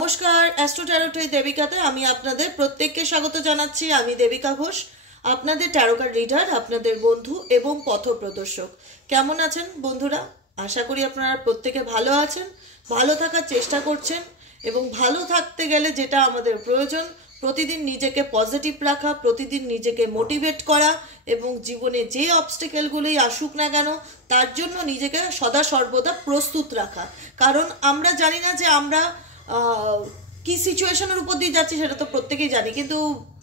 নমস্কার, astro tarot দেবিকাতে আমি আপনাদের প্রত্যেককে স্বাগত জানাচ্ছি। আমি দেবিকা ঘোষ, আপনাদের ট্যারো কার্ড রিডার, আপনাদের বন্ধু এবং পথপ্রদর্শক। কেমন আছেন বন্ধুরা? আশা করি আপনারা প্রত্যেকে ভালো আছেন, ভালো থাকার চেষ্টা করছেন। এবং ভালো থাকতে গেলে যেটা আমাদের প্রয়োজন, প্রতিদিন নিজেকে পজিটিভ রাখা, প্রতিদিন নিজেকে মোটিভেট করা এবং জীবনে যে অবস্টেকেলগুলোই আসুক না কেন তার জন্য নিজেকে সদা সর্বদা প্রস্তুত রাখা। কারণ আমরা জানি না যে আমরা কি সিচুয়েশনের উপর দিয়ে যাচ্ছি, সেটা তো প্রত্যেকেই জানি, কিন্তু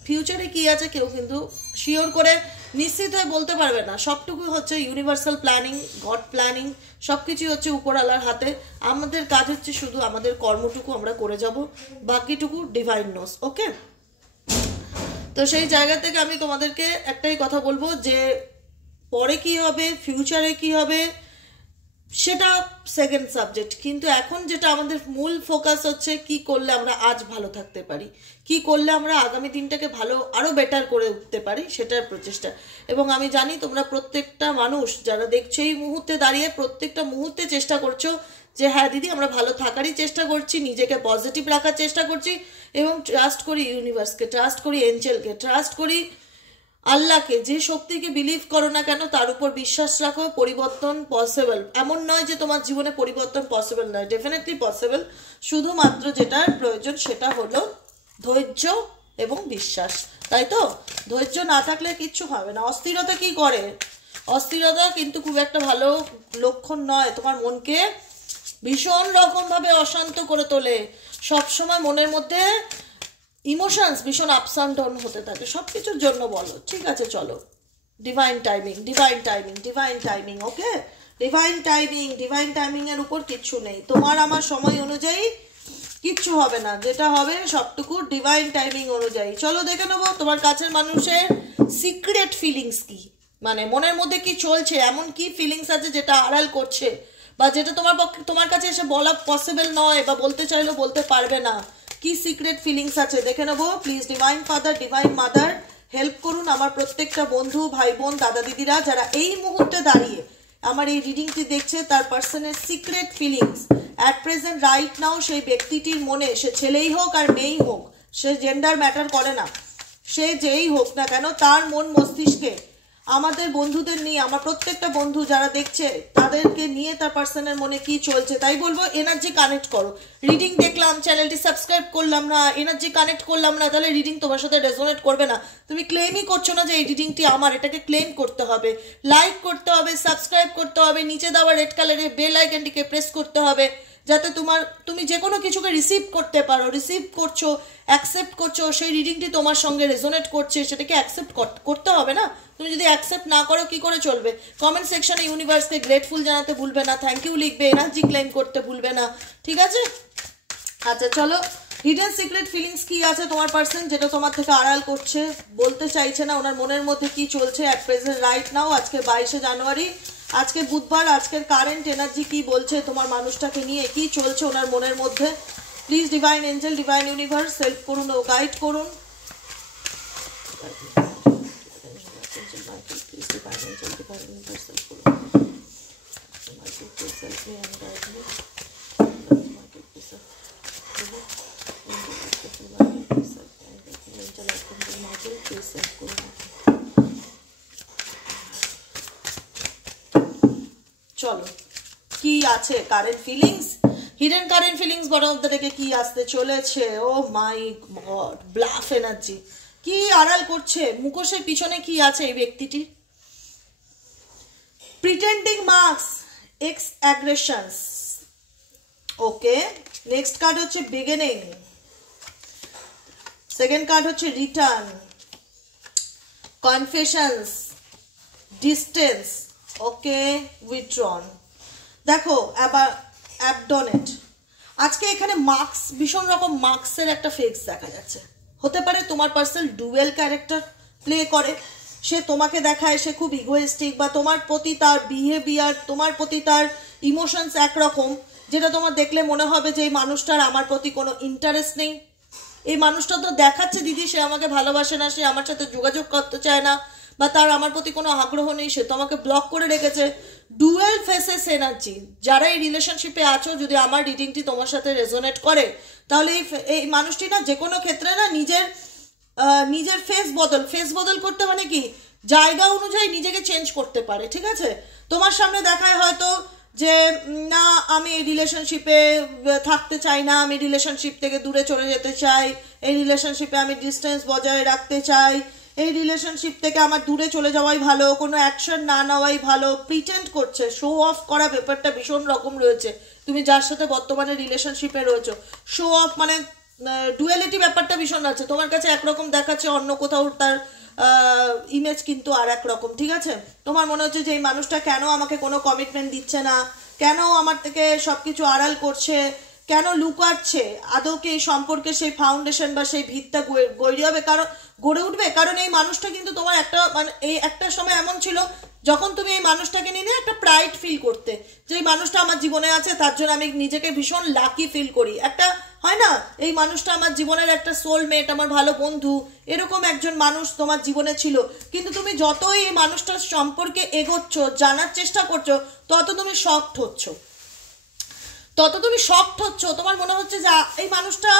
ফিউচারে কি আছে কেউ কিন্তু শিওর করে নিশ্চিত হয়ে বলতে পারবে না। সবটুকু হচ্ছে ইউনিভার্সাল প্ল্যানিং, গড প্ল্যানিং, সব কিছুই হচ্ছে উপরওয়ালার হাতে। আমাদের কাজ হচ্ছে শুধু আমাদের কর্মটুকু আমরা করে যাব, বাকিটুকু ডিভাইন নোস। ওকে, তো সেই জায়গা থেকে আমি তোমাদেরকে একটাই কথা বলবো যে পরে কি হবে, ফিউচারে কি হবে সেটা সেকেন্ড সাবজেক্ট, কিন্তু এখন যেটা আমাদের মূল ফোকাস হচ্ছে কি করলে আমরা আজ ভালো থাকতে পারি, কি করলে আমরা আগামী দিনটাকে ভালো আরও বেটার করে উঠতে পারি, সেটার প্রচেষ্টা। এবং আমি জানি তোমরা প্রত্যেকটা মানুষ যারা দেখছো এই মুহূর্তে দাঁড়িয়ে প্রত্যেকটা মুহূর্তে চেষ্টা করছো যে হ্যাঁ দিদি আমরা ভালো থাকারই চেষ্টা করছি, নিজেকে পজিটিভ রাখার চেষ্টা করছি এবং ট্রাস্ট করি ইউনিভার্সকে, ট্রাস্ট করি এঞ্জেলকে, ট্রাস্ট করি আল্লাহকে। যে শক্তিকে বিলিভ করো না কেন তার উপর বিশ্বাস রাখো। পরিবর্তন পসিবল, এমন নয় যে তোমার জীবনে পরিবর্তন পসিবল নয়, ডেফিনেটলি পসিবল। শুধুমাত্র যেটার প্রয়োজন সেটা হলো ধৈর্য এবং বিশ্বাস, তাই তো? ধৈর্য না থাকলে কিচ্ছু হবে না। অস্থিরতা কি করে? অস্থিরতা কিন্তু খুব একটা ভালো লক্ষণ নয়, তোমার মনকে ভীষণ রকমভাবে অশান্ত করে তোলে। সবসময় মনের মধ্যে ইমোশনস ভীষণ আপস অ্যান্ড ডাউন হতে থাকে সব কিছুর জন্য। বলো ঠিক আছে, চলো divine timing, divine timing, divine timing. Okay, divine timing, divine timing এর উপর কিচ্ছু নেই। তোমার আমার সময় অনুযায়ী কিচ্ছু হবে না, যেটা হবে সবটুকু ডিভাইন টাইমিং অনুযায়ী। চলো দেখে নেবো তোমার কাছের মানুষের সিক্রেট ফিলিংস কি, মানে মনের মধ্যে কি চলছে, এমন কি ফিলিংস আছে যেটা আড়াল করছে বা যেটা তোমার পক্ষে তোমার কাছে এসে বলা পসিবল নয় বা বলতে চাইলেও বলতে পারবে না। কি সিক্রেট ফিলিংস আছে দেখে নেবো। Please divine father, divine mother help করুন আমার প্রত্যেকটা বন্ধু, ভাই বোন, দাদা দিদিরা যারা এই মুহূর্তে দাঁড়িয়ে আমার এই রিডিংটি দেখছে, তার পার্সনের secret feelings at present right now সেই ব্যক্তিটির মনে, সে ছেলেই হোক আর মেয়েই হোক, সে জেন্ডার ম্যাটার করে না, সে যেই হোক না কেন, তার মন মস্তিষ্কে আমাদের বন্ধুদের নিয়ে, আমার প্রত্যেকটা বন্ধু যারা দেখছে তাদেরকে নিয়ে তার পার্সনের মনে কি চলছে, তাই বলবো এনার্জি কানেক্ট করো। রিডিং দেখলাম, চ্যানেলটি সাবস্ক্রাইব করলাম না, এনার্জি কানেক্ট করলাম না, তাহলে রিডিং তোমার সাথে রেজোনেট করবে না। তুমি ক্লেমই করছো না যে এই রিডিংটি আমার, এটাকে ক্লেম করতে হবে, লাইক করতে হবে, সাবস্ক্রাইব করতে হবে, নিচে দেওয়া রেড কালারের বেল আইকনটিকে প্রেস করতে হবে যাতে তুমি যে কোনো কিছুকে রিসিভ করতে পারো। রিসিভ করছো, অ্যাকসেপ্ট করছো, সেই রিডিংটি তোমার সঙ্গে রেজোনেট করছে, সেটাকে অ্যাকসেপ্ট করতে হবে না? তুমি যদি অ্যাকসেপ্ট না করো কি করে চলবে? কমেন্ট সেকশনে ইউনিভার্সকে গ্রেটফুল জানাতে ভুলবে না, থ্যাংক ইউ লিখবে, এনার্জি ক্লেম করতে ভুলবে না, ঠিক আছে? আচ্ছা চলো, হিডেন সিক্রেট ফিলিংস কি আছে তোমার পার্সন যেটা তোমার থেকে আড়াল করছে, বলতে চাইছে না, ওনার মনের মধ্যে কি চলছে অ্যাট প্রেজেন্ট রাইট নাও। আজকে 22শে জানুয়ারি, আজকে বুধবার, আজকের কারেন্ট এনার্জি কি বলছে তোমার মানুষটাকে নিয়ে, কি চলছে ওনার মনের মধ্যে। Please divine angel, divine universe help করুন ও গাইড করুন। চলো কি আছে current feelings, hidden current feelings বরং থেকে কি আসতে চলেছে। Oh my God, bluff energy কি আড়াল করছে, মুখোশের পিছনে কি আছে এই ব্যক্তিটি। Pretending marks, ex aggressions. Okay, next card হচ্ছে বিগিনিং, সেকেন্ড কার্ড হচ্ছে return, confessions, distance, okay, withdrawn. দেখো আবার অ্যাবডনেট, আজকে এখানে মার্কস, ভীষণ রকম মার্কসের একটা ফেক্স দেখা যাচ্ছে। হতে পারে তোমার পার্সন ডুয়েল ক্যারেক্টার প্লে করে, সে তোমাকে দেখায় সে খুব ইগোয়েস্টিক, বা তোমার প্রতি তার বিহেভিয়ার, তোমার প্রতি তার ইমোশনস একরকম, যেটা তোমার দেখলে মনে হবে যে এই মানুষটার আমার প্রতি কোনো ইন্টারেস্ট নেই। এই মানুষটা তো দেখাচ্ছে দিদি সে আমাকে ভালোবাসে না, সে আমার সাথে যোগাযোগ করতে চায় না, বা তার আমার প্রতি কোনো আগ্রহ নেই, সে তোমাকে ব্লক করে রেখেছে। ডুয়েল ফেসেস এনার্জি, যারা এই রিলেশনশিপে আছো, যদি আমার রিডিংটি তোমার সাথে রেজোনেট করে তাহলে এই মানুষটি না যে কোনো ক্ষেত্রে না নিজের ফেস বদল করতে, মানে কি জায়গা অনুযায়ী নিজেকে চেঞ্জ করতে পারে, ঠিক আছে? তোমার সামনে দেখায় হয়তো যে না আমি এই রিলেশনশিপে থাকতে চাই না, আমি রিলেশনশিপ থেকে দূরে চলে যেতে চাই, এই রিলেশনশিপে আমি ডিস্টেন্স বজায় রাখতে চাই, এই রিলেশনশিপ থেকে আমার দূরে চলে যাওয়াই ভালো, কোনো অ্যাকশন না নেওয়াই ভালো, প্রিটেন্ড করছে, শো অফ করা ব্যাপারটা ভীষণ রকম রয়েছে। তুমি যার সাথে বর্তমানে রিলেশনশিপে রয়েছো, শো অফ মানে ডুয়ালিটি ব্যাপারটা ভীষণ আছে। তোমার কাছে একরকম দেখাচ্ছে, অন্য কোথাও তার ইমেজ কিন্তু আর এক রকম, ঠিক আছে? তোমার মনে হচ্ছে যে এই মানুষটা কেন আমাকে কোনো কমিটমেন্ট দিচ্ছে না, কেন আমার থেকে সব কিছু আড়াল করছে, কেন লুকাচ্ছে, আদৌ কি এই সম্পর্কে সেই ফাউন্ডেশন বা সেই ভিতটা গড়ে উঠবে? কারণ এই মানুষটা কিন্তু তোমার এই একটা সময় এমন ছিল যখন তুমি এই মানুষটাকে নিয়ে একটা প্রাইড ফিল করতে, যে এই মানুষটা আমার জীবনে আছে, তার জন্য আমি নিজেকে ভীষণ লাকি ফিল করি। একটা হয় না, এই মানুষটা আমার জীবনের একটা সোলমেট, আমার ভালো বন্ধু, এরকম একজন মানুষ তোমার জীবনে ছিল। কিন্তু তুমি যতই এই মানুষটার সম্পর্কে এগোচ্ছ, জানার চেষ্টা করছো, তত তুমি শকড হচ্ছ। তোমার মনে হচ্ছে যে এই মানুষটা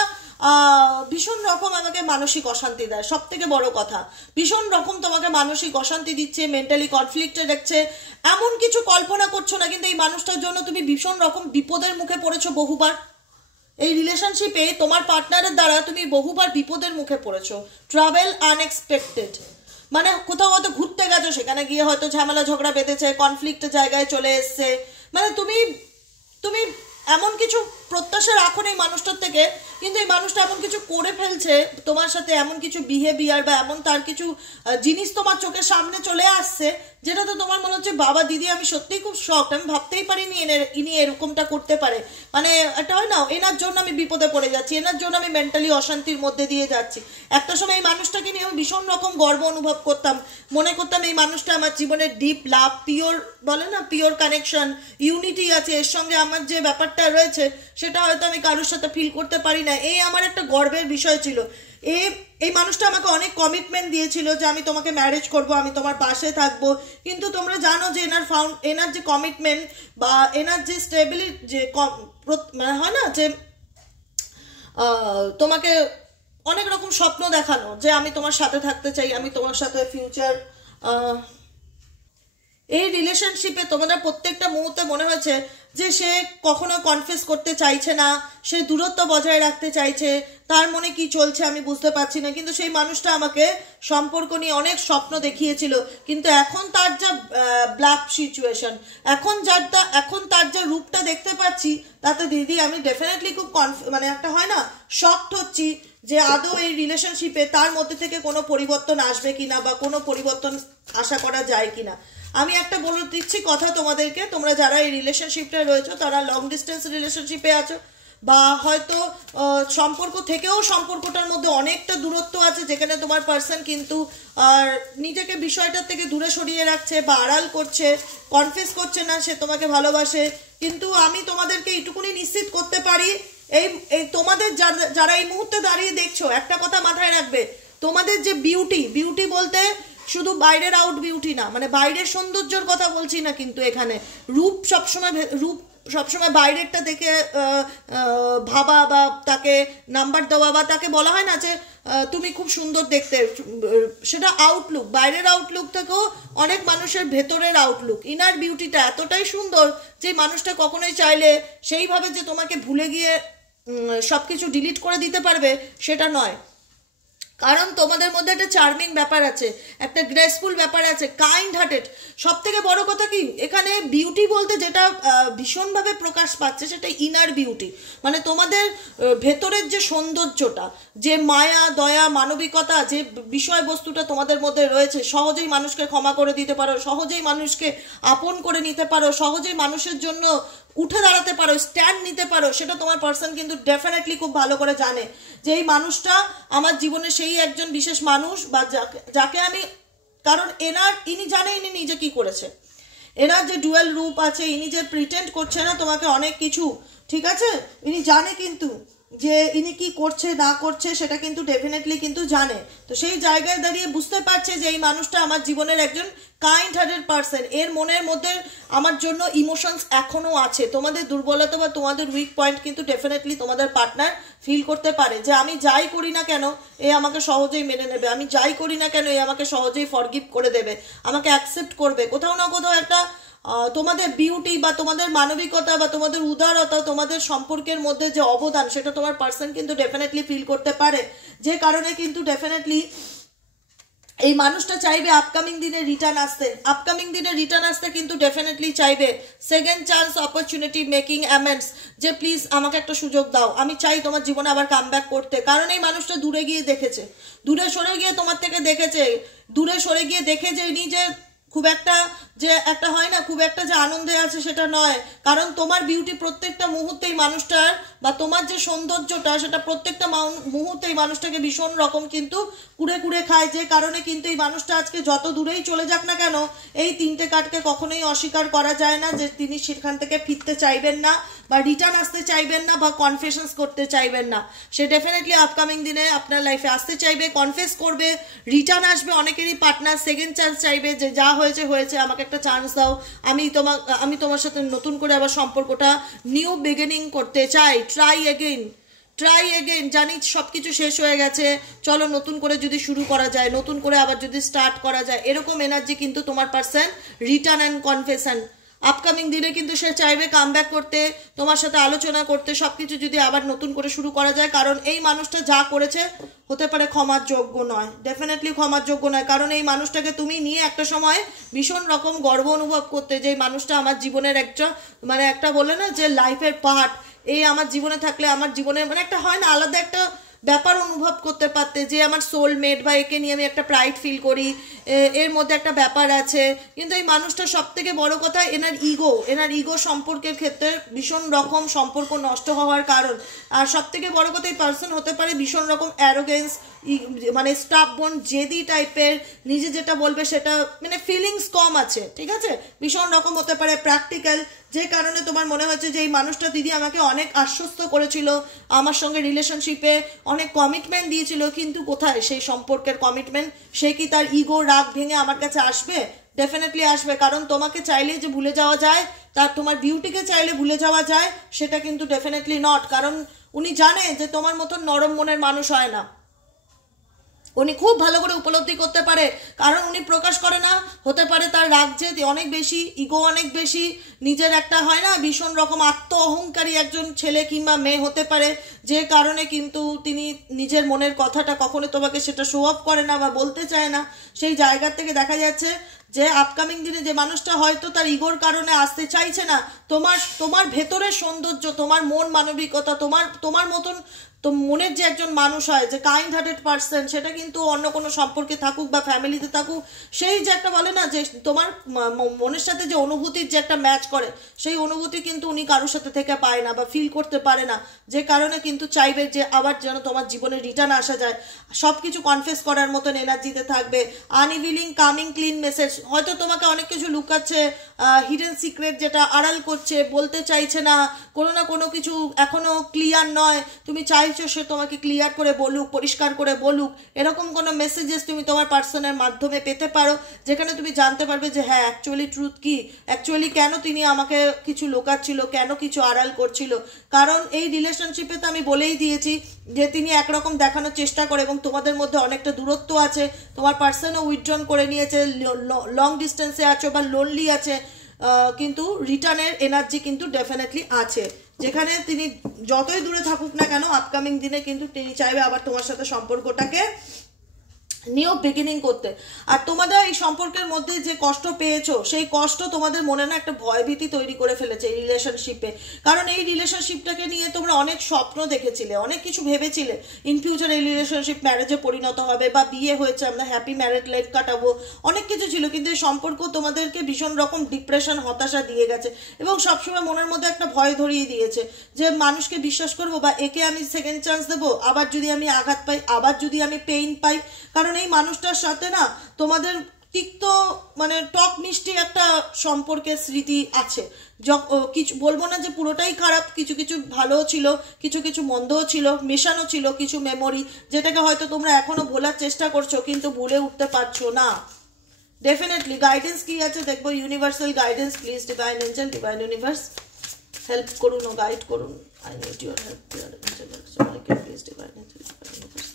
ভীষণ রকম আমাকে মানসিক অশান্তি দেয়। সব থেকে বড় কথা, ভীষণ রকম তোমাকে মানসিক অশান্তি দিচ্ছে, মেন্টালি কনফ্লিক্টে দেখছে। এমন কিছু কল্পনা করছো না, কিন্তু এই মানুষটার জন্য তুমি ভীষণ রকম বিপদের মুখে পড়েছো বহুবার। এই রিলেশনশিপে তোমার পার্টনারের দ্বারা তুমি বহুবার বিপদের মুখে পড়েছো। ট্রাভেল আনএক্সপেক্টেড, মানে কোথাও হয়তো ঘুরতে গেছো, সেখানে গিয়ে হয়তো ঝামেলা ঝগড়া বেঁধেছে, কনফ্লিক্টের জায়গায় চলে এসছে। মানে তুমি এমন কিছু প্রত্যাশা রাখো না এই মানুষটার থেকে, কিন্তু এই মানুষটা এমন কিছু করে ফেলছে তোমার সাথে, এমন কিছু বিহেভিয়ার বা এমন তার কিছু জিনিস তোমার চোখের সামনে চলে আসছে, যেটা তো তোমার মনে হচ্ছে বাবা দিদি আমি সত্যিই খুব শকড, আমি ভাবতেই পারিনি ইনি এরকমটা করতে পারে। মানে একটা হয় না, এনার জন্য আমি বিপদে পড়ে যাচ্ছি, এনার জন্য আমি মেন্টালি অশান্তির মধ্যে দিয়ে যাচ্ছি। একটা সময় এই মানুষটাকে নিয়ে আমি ভীষণ রকম গর্ব অনুভব করতাম, মনে করতাম এই মানুষটা আমার জীবনের ডিপ লাভ, পিওর বলে না, পিওর কানেকশন, ইউনিটি আছে এর সঙ্গে, আমার যে ব্যাপারটা রয়েছে সেটা হয়তো আমি কারোর সাথে ফিল করতে পারি না। এই আমার একটা গর্বের বিষয় ছিল। এই মানুষটা আমাকে অনেক কমিটমেন্ট দিয়েছিল যে আমি তোমাকে ম্যারেজ করব, আমি তোমার পাশে থাকবো। কিন্তু তোমরা জানো যে এনার যে কমিটমেন্ট বা এনার যে স্টেবিলিটি, যে মানে হয় না যে তোমাকে অনেক রকম স্বপ্ন দেখানো, যে আমি তোমার সাথে থাকতে চাই, আমি তোমার সাথে ফিউচার। এই রিলেশনশিপে তোমাদের প্রত্যেকটা মুহূর্তে মনে হয়েছে যে সে কখনো কনফেস করতে চাইছে না, সে দূরত্ব বজায় রাখতে চাইছে, তার মনে কি চলছে আমি বুঝতে পারছি না। কিন্তু সেই মানুষটা আমাকে সম্পর্ক নিয়ে অনেক স্বপ্ন দেখিয়েছিল, কিন্তু এখন তার যা ব্ল্যাক সিচুয়েশন, এখন তার যা রূপটা দেখতে পাচ্ছি, তাতে দিদি আমি ডেফিনেটলি খুব মানে একটা হয় না, শকড হচ্ছি যে আদৌ এই রিলেশনশিপে তার মধ্যে থেকে কোনো পরিবর্তন আসবে কিনা বা কোনো পরিবর্তন আশা করা যায় কিনা। আমি একটা বলে দিচ্ছি কথা তোমাদেরকে, তোমরা যারা এই রিলেশনশিপটা রয়েছো, তারা লং ডিস্টেন্স রিলেশনশিপে আছো, বা হয়তো সম্পর্ক থেকেও সম্পর্কটার মধ্যে অনেকটা দূরত্ব আছে, যেখানে তোমার পার্সন কিন্তু নিজেকে বিষয়টার থেকে দূরে সরিয়ে রাখছে বা আড়াল করছে, কনফেস করছে না সে তোমাকে ভালোবাসে। কিন্তু আমি তোমাদেরকে এইটুকুনি নিশ্চিত করতে পারি, এই তোমাদের যারা এই মুহূর্তে দাঁড়িয়ে দেখছো, একটা কথা মাথায় রাখবে, তোমাদের যে বিউটি বলতে শুধু বাইরের আউট বিউটি না, মানে বাইরের সৌন্দর্যের কথা বলছি না, কিন্তু এখানে রূপ সবসময় বাইরেরটা দেখে ভাবা বা তাকে নাম্বার দেওয়া, বা তাকে বলা হয় না যে তুমি খুব সুন্দর দেখতে, সেটা আউটলুক, বাইরের আউটলুক থেকেও অনেক মানুষের ভেতরের আউটলুক, ইনার বিউটিটা এতটাই সুন্দর যে মানুষটা কখনোই চাইলে সেইভাবে যে তোমাকে ভুলে গিয়ে সব কিছু ডিলিট করে দিতে পারবে সেটা নয়। কারণ তোমাদের মধ্যে একটা চার্মিং ব্যাপার আছে, একটা গ্রেসফুল ব্যাপার আছে, কাইন্ড হার্টেড। সব থেকে বড় কথা কি, এখানে বিউটি বলতে যেটা ভীষণভাবে প্রকাশ পাচ্ছে সেটা ইনার বিউটি, মানে তোমাদের ভেতরের যে সৌন্দর্যটা, যে মায়া দয়া মানবিকতা, যে বিষয়বস্তুটা তোমাদের মধ্যে রয়েছে, সহজেই মানুষকে ক্ষমা করে দিতে পারো, সহজেই মানুষকে আপন করে নিতে পারো, সহজেই মানুষের জন্য উঠে দাঁড়াতে পারো, স্ট্যান্ড নিতে পারো, সেটা তোমার পার্সন কিন্তু ডেফিনেটলি খুব ভালো করে জানে যে এই মানুষটা আমার জীবনে সেই একজন বিশেষ মানুষ, বা যাকে আমি, কারণ ইনি জানে ইনি নিজে কি করেছে, এনার যে ডুয়েল রূপ আছে, ইনি যে প্রিটেন্ড করছে না তোমাকে অনেক কিছু, ঠিক আছে, ইনি জানে কিন্তু যে ইনি কি করছে না করছে সেটা কিন্তু ডেফিনেটলি কিন্তু জানে। তো সেই জায়গায় দাঁড়িয়ে বুঝতে পারছে যে এই মানুষটা আমার জীবনের একজন কাইন্ড হার্টেড পার্সন, এর মনের মধ্যে আমার জন্য ইমোশনস এখনো আছে। তোমাদের দুর্বলতা বা তোমাদের উইক পয়েন্ট কিন্তু ডেফিনেটলি তোমাদের পার্টনার ফিল করতে পারে, যে আমি যাই করি না কেন এ আমাকে সহজেই মেনে নেবে, আমি যাই করি না কেন এ আমাকে সহজেই ফরগিভ করে দেবে, আমাকে অ্যাকসেপ্ট করবে। কোথাও না কোথাও একটা তোমাদের বিউটি বা তোমাদের মানবিকতা বা তোমাদের উদারতা, তোমাদের সম্পর্কের মধ্যে যে অবদান, সেটা তোমার পার্সন কিন্তু ডেফিনেটলি ফিল করতে পারে। যে কারণে কিন্তু ডেফিনেটলি এই মানুষটা চাইবে আপকামিং দিনে রিটার্ন আসতে, আপকামিং দিনে রিটার্ন আসতে কিন্তু ডেফিনেটলি চাইবে সেকেন্ড চান্স, অপরচুনিটি, মেকিং অ্যামেন্ডস, যে প্লিজ আমাকে একটা সুযোগ দাও, আমি চাই তোমার জীবনে আবার কামব্যাক করতে। কারণ এই মানুষটা দূরে গিয়ে দেখেছে, দূরে সরে গিয়ে তোমার থেকে দেখেছে, দূরে সরে গিয়ে দেখে যে নিজে খুব একটা যে একটা হয় না, খুব একটা যে আনন্দে আছে সেটা নয়। কারণ তোমার বিউটি প্রত্যেকটা মুহূর্তেই মানুষটার, বা তোমার যে সৌন্দর্যটা সেটা প্রত্যেকটা মুহূর্তেই মানুষটাকে ভীষণ রকম কিন্তু কুড়ে কুড়ে খায়। যে কারণে কিন্তু এই মানুষটা আজকে যত দূরেই চলে যাক না কেন, এই 3টে কার্ডকে কখনোই অস্বীকার করা যায় না যে তিনি সেখান থেকে ফিরতে চাইবেন না, বা রিটার্ন আসতে চাইবেন না, বা কনফেশনস করতে চাইবেন না। সে ডেফিনেটলি আপকামিং দিনে আপনার লাইফে আসতে চাইবে, কনফেস করবে, রিটার্ন আসবে। অনেকেরই পার্টনার সেকেন্ড চান্স চাইবে, যে যা হয়েছে হয়েছে, আমাকে একটা চান্স দাও, আমি তোমার সাথে নতুন করে আবার সম্পর্কটা নিউ বিগিনিং করতে চাই। ট্রাই এগেইন, জানি সব কিছু শেষ হয়ে গেছে, চলো নতুন করে যদি শুরু করা যায়, নতুন করে আবার যদি স্টার্ট করা যায়, এরকম এনার্জি কিন্তু তোমার person return and confession upcoming দিনে কিন্তু সে চাইবে কামব্যাক করতে, তোমার সাথে আলোচনা করতে, সবকিছু যদি আবার নতুন করে শুরু করা যায়। কারণ এই মানুষটা যা করেছে হতে পারে ক্ষমার যোগ্য নয়, ডেফিনেটলি ক্ষমার যোগ্য নয়। কারণ এই মানুষটাকে তুমি নিয়ে একটা সময় ভীষণ রকম গর্ব অনুভব করতে, যে এই মানুষটা আমার জীবনের একটা মানে একটা বলে না যে লাইফের পার্ট, এই আমার জীবনে থাকলে আমার জীবনের মানে একটা হয় না আলাদা একটা ব্যাপার অনুভব করতে পারতে, যে আমার সোলমেট বা একে নিয়ে আমি একটা প্রাইড ফিল করি, এর মধ্যে একটা ব্যাপার আছে। কিন্তু এই মানুষটা সব থেকে বড় কথা এনার ইগো সম্পর্কের ক্ষেত্রে ভীষণ রকম সম্পর্ক নষ্ট হওয়ার কারণ। আর সব থেকে বড় কথা এই পার্সন হতে পারে ভীষণ রকম অ্যারোগেন্স, মানে স্টাববর্ন, জেদি টাইপের, নিজে যেটা বলবে সেটা মানে ফিলিংস কম আছে, ঠিক আছে, ভীষণ রকম হতে পারে প্র্যাকটিক্যাল। যে কারণে তোমার মনে হচ্ছে যে এই মানুষটা দিদি আমাকে অনেক আশ্বস্ত করেছিল, আমার সঙ্গে রিলেশনশিপে অনেক কমিটমেন্ট দিয়েছিল, কিন্তু কোথায় সেই সম্পর্কের কমিটমেন্ট? সে কি তার ইগো রাগ ভেঙে আমার কাছে আসবে? ডেফিনেটলি আসবে। কারণ তোমাকে চাইলে যে ভুলে যাওয়া যায়, তার তোমার বিউটিকে চাইলে ভুলে যাওয়া যায়, সেটা কিন্তু ডেফিনেটলি নট। কারণ উনি জানে যে তোমার মতন নরম মনের মানুষ হয় না, উনি খুব ভালো করে উপলব্ধি করতে পারে। কারণ উনি প্রকাশ করে না, হতে পারে তার রাগ যে অনেক বেশি, ইগো অনেক বেশি, নিজের একটা হয় না ভীষণ রকম আত্ম অহংকারী একজন ছেলে কিংবা মেয়ে হতে পারে, যে কারণে কিন্তু তিনি নিজের মনের কথাটা কখনো তোমাকে সেটা শো অফ করে না বা বলতে চায় না। সেই জায়গা থেকে দেখা যাচ্ছে যে আপকামিং দিনে যে মানুষটা হয়তো তার ইগোর কারণে আসতে চাইছে না, তোমার ভেতরের সৌন্দর্য, তোমার মন মানবিকতা, তোমার মতন তো মনের যে একজন মানুষ হয়, যে কাইন্ড হার্টেড পার্সন, সেটা কিন্তু অন্য কোনো সম্পর্কে থাকুক বা ফ্যামিলিতে থাকুক, সেই যে একটা বলে না যে তোমার মনের সাথে যে অনুভূতির যে একটা ম্যাচ করে, সেই অনুভূতি কিন্তু উনি কারোর সাথে থেকে পায় না বা ফিল করতে পারে না। যে কারণে কিন্তু চাইবে যে আবার যেন তোমার জীবনে রিটার্ন আসা যায়, সব কিছু কনফেস করার মতন এনার্জিতে থাকবে। আনইভিলিং কামিং ক্লিন মেসেজ, হয়তো তোমাকে অনেক কিছু লুকাচ্ছে, হিডেন সিক্রেট যেটা আড়াল করছে, বলতে চাইছে না, কোনো না কোনো কিছু এখনো ক্লিয়ার নয়, তুমি চাইছো সে তোমাকে ক্লিয়ার করে বলুক, পরিষ্কার করে বলুক। এরকম কোনো মেসেজেস তুমি তোমার পার্সনের মাধ্যমে পেতে পারো, যেখানে তুমি জানতে পারবে যে হ্যাঁ অ্যাকচুয়ালি ট্রুথ কি, অ্যাকচুয়ালি কেন তিনি আমাকে কিছু লুকাচ্ছিল, কেন কিছু আড়াল করছিল। কারণ এই রিলেশনশিপে তো আমি বলেই দিয়েছি যে তিনি একরকম দেখানোর চেষ্টা করে, এবং তোমাদের মধ্যে অনেকটা দূরত্ব আছে, তোমার পার্সনও উইথড্রন করে নিয়েছে, লং ডিস্টেন্সে আছো বা লোনলি আছে, কিন্তু রিটার্নের এনার্জি কিন্তু ডেফিনেটলি আছে। যেখানে তিনি যতই দূরে থাকুক না কেন, আপকামিং দিনে কিন্তু তিনি চাইবে আবার তোমার সাথে সম্পর্কটাকে নিউ বিগিনিং করতে। আর তোমাদের এই সম্পর্কের মধ্যে যে কষ্ট পেয়েছো, সেই কষ্ট তোমাদের মনে না একটা ভয়ভীতি তৈরি করে ফেলেছে এই রিলেশনশিপে। কারণ এই রিলেশনশিপটাকে নিয়ে তোমরা অনেক স্বপ্ন দেখেছিলে, অনেক কিছু ভেবেছিলে, ইন ফিউচার এই রিলেশনশিপ ম্যারেজে পরিণত হবে বা বিয়ে হয়েছে, আমরা হ্যাপি ম্যারেড লাইফ কাটাবো, অনেক কিছু ছিল। কিন্তু এই সম্পর্ক তোমাদেরকে ভীষণ রকম ডিপ্রেশন, হতাশা দিয়ে গেছে, এবং সবসময় মনের মধ্যে একটা ভয় ধরিয়ে দিয়েছে যে মানুষকে বিশ্বাস করবো, বা একে আমি সেকেন্ড চান্স দেবো, আবার যদি আমি আঘাত পাই, আবার যদি আমি পেইন পাই। কারণ এই মানুষটার সাথে না তোমাদের তিক্ত মানে টক মিষ্টি একটা সম্পর্কের স্মৃতি আছে। কিছু বলবো না যে পুরোটাই খারাপ, কিছু কিছু ভালোও ছিল, কিছু কিছু মন্দও ছিল, মেশানো ছিল কিছু মেমোরি, যেটাকে হয়তো তোমরা এখনো ভোলার চেষ্টা করছো কিন্তু ভুলে উঠতে পারছো না। ডেফিনেটলি গাইডেন্স কি আছে দেখবো, universal guidance please, divine angel, divine universe help করুন ও গাইড করুন। I need your help dear angel, please divine angel, divine universe.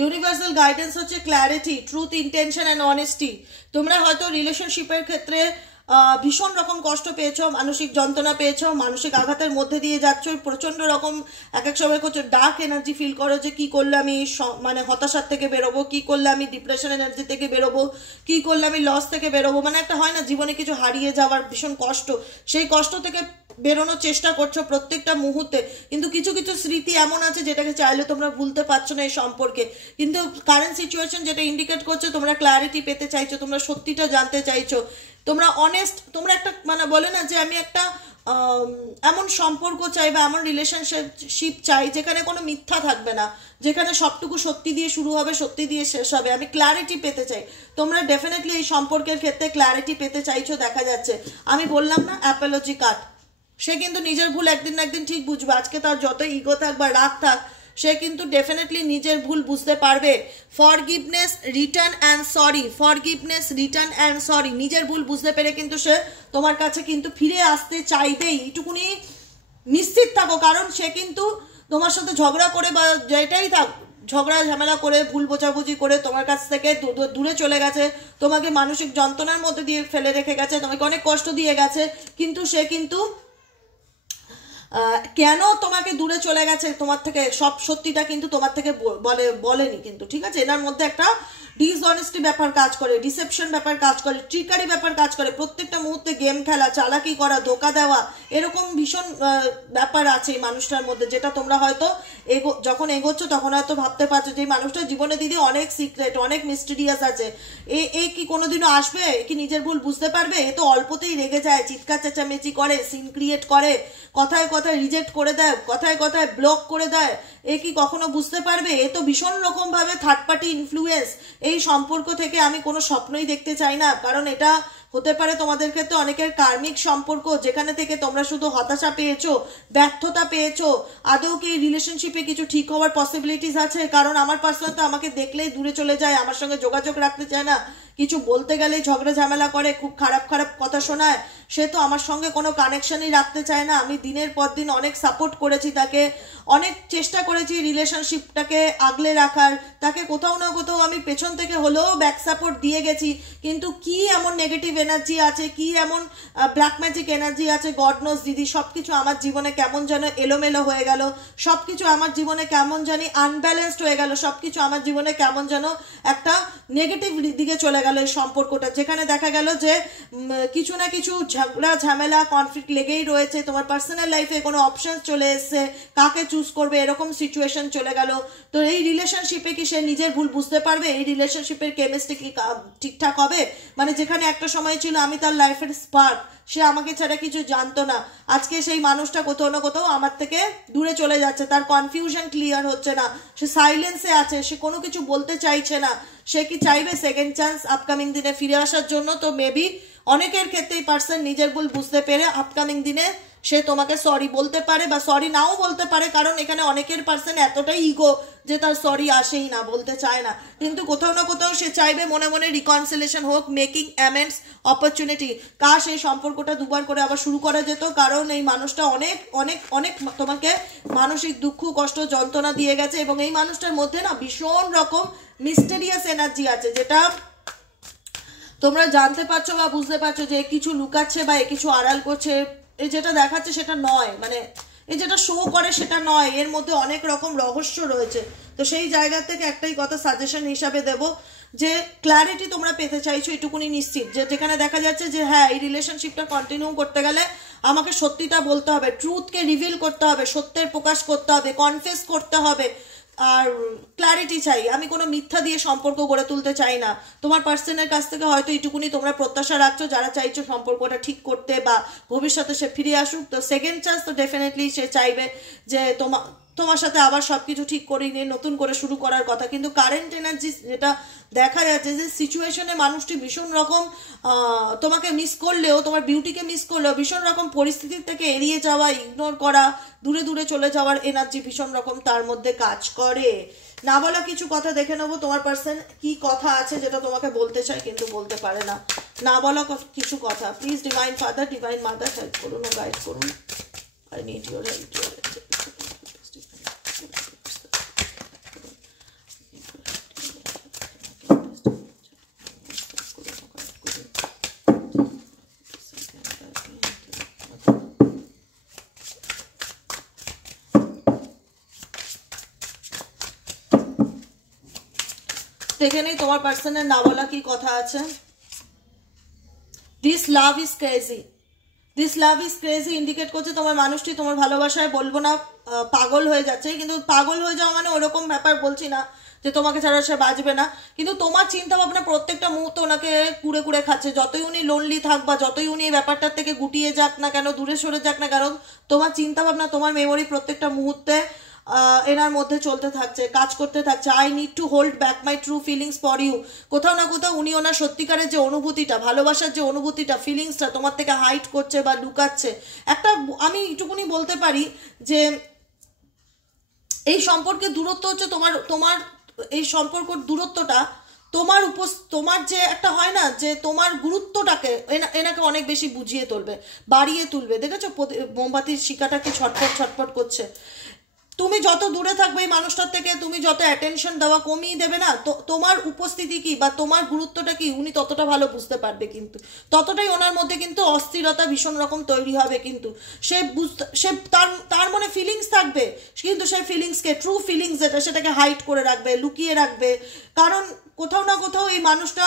Universal guidance হচ্ছে clarity, truth, intention and honesty. তোমরা হয়তো রিলেশনশিপের ক্ষেত্রে ভীষণ রকম কষ্ট পেয়েছো, মানসিক যন্ত্রণা পেয়েছো, মানসিক আঘাতের মধ্যে দিয়ে যাচ্ছ, প্রচণ্ড রকম এক এক সময় করছো ডার্ক এনার্জি ফিল করো যে কী করলে আমি মানে হতাশার থেকে বেরোবো, কী করলে আমি ডিপ্রেশন এনার্জি থেকে বেরোবো, কী করলে আমি লস থেকে বেরোবো, মানে একটা হয় না জীবনে কিছু হারিয়ে যাওয়ার ভীষণ কষ্ট, সেই কষ্ট থেকে বেরোনোর চেষ্টা করছো প্রত্যেকটা মুহূর্তে। কিন্তু কিছু কিছু স্মৃতি এমন আছে যেটাকে চাইলে তোমরা ভুলতে পারছো না এই সম্পর্কে। কিন্তু কারেন্ট সিচুয়েশন যেটা ইন্ডিকেট করছে তোমরা ক্ল্যারিটি পেতে চাইছো, তোমরা সত্যিটা জানতে চাইছো, তোমরা অনেস্ট, তোমরা একটা মানে বলে না যে আমি একটা এমন সম্পর্ক চাই বা এমন রিলেশনশিপ চাই যেখানে কোনো মিথ্যা থাকবে না, যেখানে সবটুকু সত্যি দিয়ে শুরু হবে, সত্যি দিয়ে শেষ হবে। আমি ক্ল্যারিটি পেতে চাই। তোমরা ডেফিনেটলি এই সম্পর্কের ক্ষেত্রে ক্ল্যারিটি পেতে চাইছো দেখা যাচ্ছে। আমি বললাম না অ্যাপোলজি কার্ড, সে কিন্তু নিজের ভুল একদিন না একদিন ঠিক বুঝবে। আজকে তার যত ইগো থাক বা রাগ থাক, সে কিন্তু ডেফিনেটলি নিজের ভুল বুঝতে পারবে। Forgiveness, return and sorry, forgiveness, return and sorry, নিজের ভুল বুঝতে পেরে কিন্তু সে তোমার কাছে কিন্তু ফিরে আসতে চাইবেই, এইটুকুনি নিশ্চিত থাকো। কারণ সে কিন্তু তোমার সাথে ঝগড়া করে বা যেটাই থাক, ঝগড়া ঝামেলা করে ভুল বোঝাবুঝি করে তোমার কাছ থেকে দূরে চলে গেছে, তোমাকে মানসিক যন্ত্রণার মধ্যে দিয়ে ফেলে রেখে গেছে, তোমাকে অনেক কষ্ট দিয়ে গেছে। কিন্তু সে কিন্তু কেন তোমাকে দূরে চলে গেছে তোমার থেকে সব সত্যিটা কিন্তু তোমার থেকে বলেনি কিন্তু, ঠিক আছে। এনার মধ্যে একটা ডিসঅনেস্টি ব্যাপার কাজ করে, ডিসেপশন ব্যাপার কাজ করে, ট্রিকারি ব্যাপার কাজ করে, প্রত্যেকটা মুহূর্তে গেম খেলা, চালাকি করা, ধোকা দেওয়া, এরকম ভীষণ ব্যাপার আছে এই মানুষটার মধ্যে, যেটা তোমরা হয়তো যখন এগোচ্ছ তখন হয়তো ভাবতে পারছো যে এই মানুষটার জীবনে দিদি অনেক সিক্রেট, অনেক মিস্টিরিয়াস আছে। এ কি কোনোদিনও আসবে? কি নিজের ভুল বুঝতে পারবে? এ তো অল্পতেই রেগে যায়, চিৎকার চেঁচামেচি করে, সিন ক্রিয়েট করে, কথায় কথায় রিজেক্ট করে দেয়, কথায় কথায় ব্লক করে দেয়। এ কি কখনো বুঝতে পারবে? এ তো ভীষণ রকম ভাবে থার্ড পার্টি ইনফ্লুয়েন্স। এই সম্পর্ক থেকে আমি কোনো স্বপ্নই দেখতে চাই না, কারণ এটা হতে পারে তোমাদের ক্ষেত্রে অনেকের কার্মিক সম্পর্ক, যেখানে থেকে তোমরা শুধু হতাশা পেয়েছো, ব্যর্থতা পেয়েছো। আদৌ কি রিলেশনশিপে কিছু ঠিক হওয়ার পসিবিলিটিস আছে? কারণ আমার পার্সোনাল তো আমাকে দেখলেই দূরে চলে যায়, আমার সঙ্গে যোগাযোগ রাখতে চায় না, কিছু বলতে গেলেই ঝগড়া ঝামেলা করে, খুব খারাপ খারাপ কথা শোনায়। সে তো আমার সঙ্গে কোনো কানেকশনই রাখতে চায় না। আমি দিনের পর দিন অনেক সাপোর্ট করেছি তাকে, অনেক চেষ্টা করেছি রিলেশনশিপটাকে আগলে রাখার, তাকে কোথাও না কোথাও আমি পেছন থেকে হলেও ব্যাক সাপোর্ট দিয়ে গেছি। কিন্তু কি এমন নেগেটিভ এনার্জি আছে, কি এমন ব্ল্যাক ম্যাজিক এনার্জি আছে, গড নোজ দিদি, সবকিছু আমার জীবনে কেমন যেন এলোমেলো হয়ে গেল, সবকিছু আমার জীবনে কেমন জানি আনব্যালেন্সড হয়ে গেল, সবকিছু আমার জীবনে কেমন যেন একটা নেগেটিভ দিকে চলে গেল এই সম্পর্কটা, যেখানে দেখা গেল যে কিছু না কিছু ঝগড়া ঝামেলা কনফ্লিক্ট লেগেই রয়েছে। তোমার পার্সোনাল লাইফে কোনো অপশন চলে এসছে, কাকে চুজ করবে এরকম সিচুয়েশন চলে গেল। তো এই রিলেশনশিপে কি সে নিজের ভুল বুঝতে পারবে? এই রিলেশনশিপের কেমিস্ট্রি কি ঠিকঠাক হবে? মানে যেখানে একটা সময় ছিল আমি তার লাইফের স্পার্ক, সে আমাকে ছাড়া কিছু জানতো না, আজকে সেই মানুষটা কোথাও না কোথাও আমার থেকে দূরে চলে যাচ্ছে, তার কনফিউশন ক্লিয়ার হচ্ছে না, সে সাইলেন্সে আছে, সে কোনো কিছু বলতে চাইছে না। সে কি চাইবে সেকেন্ড চান্স আপকামিং দিনে ফিরে আসার জন্য? তো মেবি অনেকের ক্ষেত্রেই পার্সন নিজের ভুল বুঝতে পেরে আপকামিং দিনে সে তোমাকে সরি বলতে পারে বা সরি নাও বলতে পারে, কারণ এখানে অনেকের পার্সন এতটাই ইগো যে তার সরি আসেই না, বলতে চায় না। কিন্তু কোথাও না কোথাও সে চাইবে মনে মনে রিকনসিলেশন হোক, মেকিং অ্যামেন্ডস, অপরচুনিটি। কাশ এই সম্পর্কটা দুবার করে আবার শুরু করা যেত, কারণ এই মানুষটা অনেক অনেক অনেক তোমাকে মানসিক দুঃখ কষ্ট যন্ত্রণা দিয়ে গেছে, এবং এই মানুষটার মধ্যে না ভীষণ রকম মিস্টেরিয়াস এনার্জি আছে, যেটা তোমরা জানতে পারছো বা বুঝতে পারছো যে কিছু লুকাচ্ছে বা কিছু আড়াল করছে। এই যেটা দেখাচ্ছে সেটা নয়, মানে এই যেটা শো করে সেটা নয়, এর মধ্যে অনেক রকম রহস্য রয়েছে। তো সেই জায়গা থেকে একটাই কথা সাজেশন হিসাবে দেব যে ক্ল্যারিটি তোমরা পেতে চাইছো এটুকুনি নিশ্চিত, যে যেখানে দেখা যাচ্ছে যে হ্যাঁ এই রিলেশনশিপটা কন্টিনিউ করতে গেলে আমাকে সত্যিটা বলতে হবে, ট্রুথকে রিভিল করতে হবে, সত্যের প্রকাশ করতে হবে, কনফেস করতে হবে। আর ক্ল্যারিটি চাই। আমি কোনো মিথ্যা দিয়ে সম্পর্ক গড়ে তুলতে চাই না। তোমার পার্সনের কাছ থেকে হয়তো এইটুকুনি তোমরা প্রত্যাশা রাখছো, যারা চাইছো সম্পর্কটা ঠিক করতে বা ভবিষ্যতে সে ফিরে আসুক, তো সেকেন্ড চান্স তো ডেফিনেটলি সে চাইবে যে তোমার সাথে আবার সব কিছু ঠিক করে নিয়ে নতুন করে শুরু করার কথা। কিন্তু কারেন্ট এনার্জি যেটা দেখা যাচ্ছে যে সিচুয়েশনে মানুষটি ভীষণ রকম তোমাকে মিস করলেও, তোমার বিউটিকে মিস করলেও ভীষণ রকম পরিস্থিতির থেকে এড়িয়ে যাওয়া, ইগনোর করা, দূরে দূরে চলে যাওয়ার এনার্জি ভীষণ রকম তার মধ্যে কাজ করে। না বলা কিছু কথা দেখে নেবো তোমার পার্সন কি কথা আছে যেটা তোমাকে বলতে চায় কিন্তু বলতে পারে না। না বলা কিছু কথা। Please divine father, divine mother help করুন ও গাইড করুন। I need your help. দেখে নেই তোমার পার্সনের না বলা কি কথা আছে। This love is crazy, this love is crazy indicate করছে তোমার মানুষটি তোমার ভালোবাসায় বলবো না পাগল হয়ে যাচ্ছে। কিন্তু পাগল হয়ে যাওয়া মানে ওরকম ব্যাপার বলছি না যে তোমাকে ছাড়া সে বাঁচবে না, কিন্তু তোমার চিন্তা ভাবনা প্রত্যেকটা মুহূর্তে ওনাকে কুড়ে কুড়ে খাচ্ছে। যতই উনি লোনলি থাক বা যতই উনি এই ব্যাপারটার থেকে গুটিয়ে যাক না কেন, দূরে সরে যাক না কেন, তোমার চিন্তা ভাবনা, তোমার মেমোরি প্রত্যেকটা মুহূর্তে এনার মধ্যে চলতে থাকছে, কাজ করতে থাকছে। I need to hold back my true feelings for you. কোথাও না কোথাও উনি ওনার সত্যিকারের যে অনুভূতিটা, ভালোবাসার যে অনুভূতিটা, ফিলিংসটা তোমার থেকে হাইড করছে বা লুকাচ্ছে। একটা আমি এইটুকুনি বলতে পারি যে এই সম্পর্কের দূরত্ব হচ্ছে তোমার এই সম্পর্কের দূরত্বটা তোমার যে একটা হয় না যে তোমার গুরুত্বটাকে এনাকে অনেক বেশি বুঝিয়ে তুলবে, বাড়িয়ে তুলবে। দেখেছো মোমবাতির শিকাটাকে ছটফট ছটফট করছে। তুমি যত দূরে থাকবে এই মানুষটার থেকে, তুমি যত অ্যাটেনশন দেওয়া কমিয়ে দেবে না, তো তোমার উপস্থিতি কি বা তোমার গুরুত্বটা কি উনি ততটা ভালো বুঝতে পারবে। কিন্তু ততটাই ওনার মধ্যে কিন্তু অস্থিরতা ভীষণ রকম তৈরি হবে। কিন্তু সে তার মনে ফিলিংস থাকবে, কিন্তু সেই ফিলিংসকে, ট্রু ফিলিংস যেটা, সেটাকে হাইড করে রাখবে, লুকিয়ে রাখবে। কারণ কোথাও না কোথাও এই মানুষটা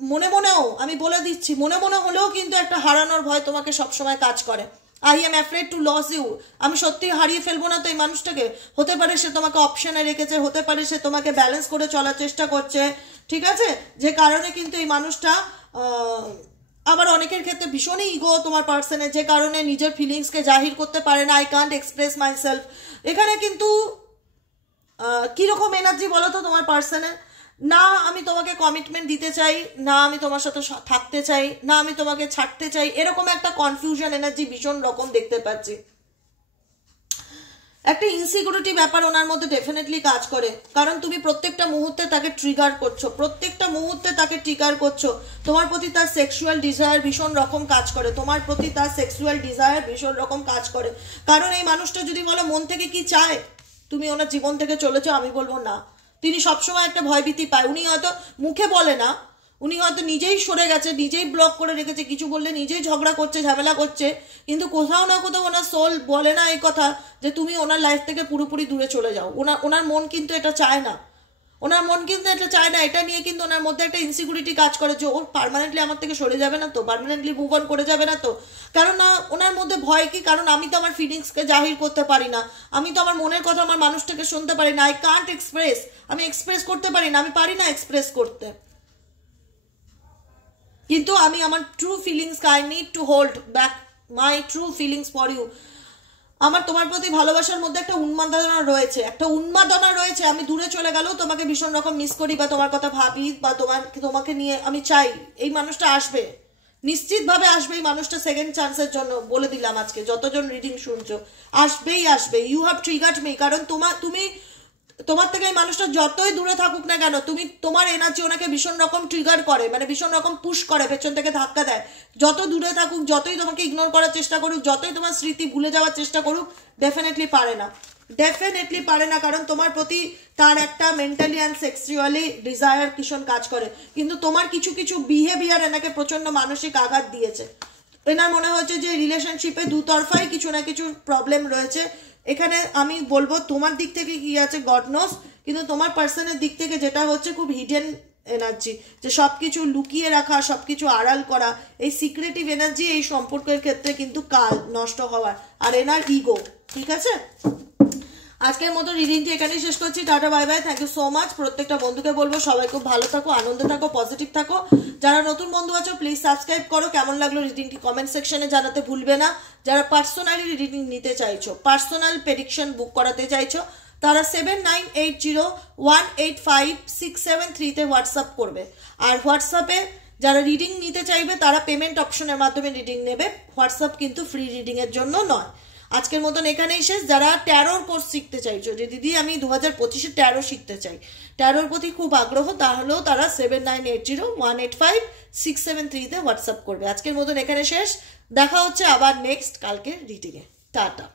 মনে মনেও, আমি বলে দিচ্ছি, মনে মনে হলেও কিন্তু একটা হারানোর ভয় তোমাকে সবসময় কাজ করে। I am afraid to lose you. আমি সত্যি হারিয়ে ফেলবো না তো এই মানুষটাকে। হতে পারে সে তোমাকে অপশনে রেখেছে, হতে পারে সে তোমাকে ব্যালেন্স করে চলার চেষ্টা করছে, ঠিক আছে, যে কারণে কিন্তু এই মানুষটা আবার অনেকের ক্ষেত্রে ভীষণই ইগো তোমার পার্সনের, যে কারণে নিজের ফিলিংসকে জাহির করতে পারে না। I can't express my self. এখানে কিন্তু কীরকম এনার্জি বলো তো তোমার পার্সনের? না আমি তোমাকে কমিটমেন্ট দিতে চাই, না আমি তোমার সাথে থাকতে চাই, না আমি তোমাকে ছাড়তে চাই, এরকম একটা কনফিউশন এনার্জি ভীষণ রকম দেখতে পাচ্ছি। একটা ইনসিকিউরিটি ব্যাপার ওনার মধ্যে ডেফিনেটলি কাজ করে, কারণ তুমি প্রত্যেকটা মুহূর্তে তাকে ট্রিগার করছো, প্রত্যেকটা মুহূর্তে তাকে ট্রিগার করছো। তোমার প্রতি তার সেক্সুয়াল ডিজায়ার ভীষণ রকম কাজ করে, তোমার প্রতি তার সেক্সুয়াল ডিজায়ার ভীষণ রকম কাজ করে। কারণ এই মানুষটা যদি বলো মন থেকে কি চায়, তুমি ওনার জীবন থেকে চলেছো, আমি বলবো না। তিনি সবসময় একটা ভয়ভীতি পায়। উনি হয়তো মুখে বলে না, উনি হয়তো নিজেই সরে গেছে, নিজেই ব্লক করে রেখেছে, কিছু বললে নিজেই ঝগড়া করছে, ঝামেলা করছে, কিন্তু কোথাও না কোথাও ওনার সোল বলে না এই কথা যে তুমি ওনার লাইফ থেকে পুরোপুরি দূরে চলে যাও। ওনার মন কিন্তু এটা চায় না, ওনার মন কিন্তু এটা চায় না। এটা নিয়ে কিন্তু ওনার মধ্যে একটা ইনসিকিউরিটি কাজ করে যে ও পার্মানেন্টলি আমার থেকে সরে যাবে না তো, পার্মানেন্টলি মুভ অন করে যাবে না তো। কারণ না ওনার মধ্যে ভয় কি, কারণ আমি তো আমার ফিলিংসকে জাহির করতে পারি না, আমি তো আমার মনের কথা আমার মানুষটাকে শুনতে পারি না। আই কান্ট এক্সপ্রেস, আমি এক্সপ্রেস করতে পারি না, আমি পারি না এক্সপ্রেস করতে। কিন্তু আমি আমার ট্রু ফিলিংসকে, I need to hold back my true feelings for you. আমার তোমার প্রতি ভালোবাসার মধ্যে একটা উন্মাদনা রয়েছে, একটা উন্মাদনা রয়েছে। আমি দূরে চলে গেলেও তোমাকে ভীষণ রকম মিস করি বা তোমার কথা ভাবি বা তোমাকে নিয়ে আমি চাই। এই মানুষটা আসবে, নিশ্চিতভাবে আসবে এই মানুষটা সেকেন্ড চান্সের জন্য। বলে দিলাম আজকে যতজন রিডিং শুনছো, আসবেই আসবে। You have triggered me. কারণ তোমার থেকে এই মানুষটা যতই দূরে থাকুক না কেন, তোমার এনার্জি ওনাকে ভীষণ রকম ট্রিগার করে, মানে ভীষণ রকম পুশ করে, পেছন থেকে ধাক্কা দেয়। যত দূরে থাকুক, যতই তোমাকে ইগনোর করার চেষ্টা করুক, যতই তোমার স্মৃতি ভুলে যাওয়ার চেষ্টা করুক, ডেফিনেটলি পারে না, ডেফিনেটলি পারে না। কারণ তোমার প্রতি তার একটা মেন্টালি অ্যান্ড সেক্সুয়ালি ডিজায়ার ভীষণ কাজ করে। কিন্তু তোমার কিছু কিছু বিহেভিয়ার এনাকে প্রচন্ড মানসিক আঘাত দিয়েছে। এনার মনে হচ্ছে যে রিলেশনশিপে দুতরফাই কিছু না কিছু প্রবলেম রয়েছে। এখানে আমি বলবো তোমার দিক থেকে কি আছে গড নোস, কিন্তু তোমার পার্সনের দিক থেকে যেটা হচ্ছে খুব হিডেন এনার্জি, যে সবকিছু লুকিয়ে রাখা, সবকিছু আড়াল করা, এই সিক্রেটিভ এনার্জি এই সম্পর্কের ক্ষেত্রে কিন্তু কাল নষ্ট হওয়ার, আর এনার ইগো। ঠিক আছে, আজকের মতো রিডিংটি এখানেই শেষ করছি। Ta-ta, bye bye, thank you so much. প্রত্যেকটা বন্ধুকে বলবো সবাই খুব ভালো থাকো, আনন্দে থাকো, পজিটিভ থাকো। যারা নতুন বন্ধু আছো প্লিজ সাবস্ক্রাইব করো। কেমন লাগলো রিডিংটি কমেন্ট সেকশনে জানাতে ভুলবে না। যারা পার্সোনালি রিডিং নিতে চাইছো, পার্সোনাল প্রেডিকশন বুক করাতে চাইছো, তারা 7980185673 হোয়াটসঅ্যাপ করবে। আর হোয়াটসঅ্যাপে যারা রিডিং নিতে চাইবে তারা পেমেন্ট অপশনের মাধ্যমে রিডিং নেবে। হোয়াটসঅ্যাপ কিন্তু ফ্রি রিডিংয়ের জন্য নয়। আজকের মতন এখানেই শেষ। যারা ট্যারোর কোর্স শিখতে চাইছো যে দিদি আমি 2025-এ ট্যারো শিখতে চাই, ট্যারোর প্রতি খুব আগ্রহ, তাহলেও তারা 7980185673 হোয়াটসঅ্যাপ করবে। আজকের মতন এখানে শেষ। দেখা হচ্ছে আবার নেক্সট কালকে রিডিংয়ে। টাটা।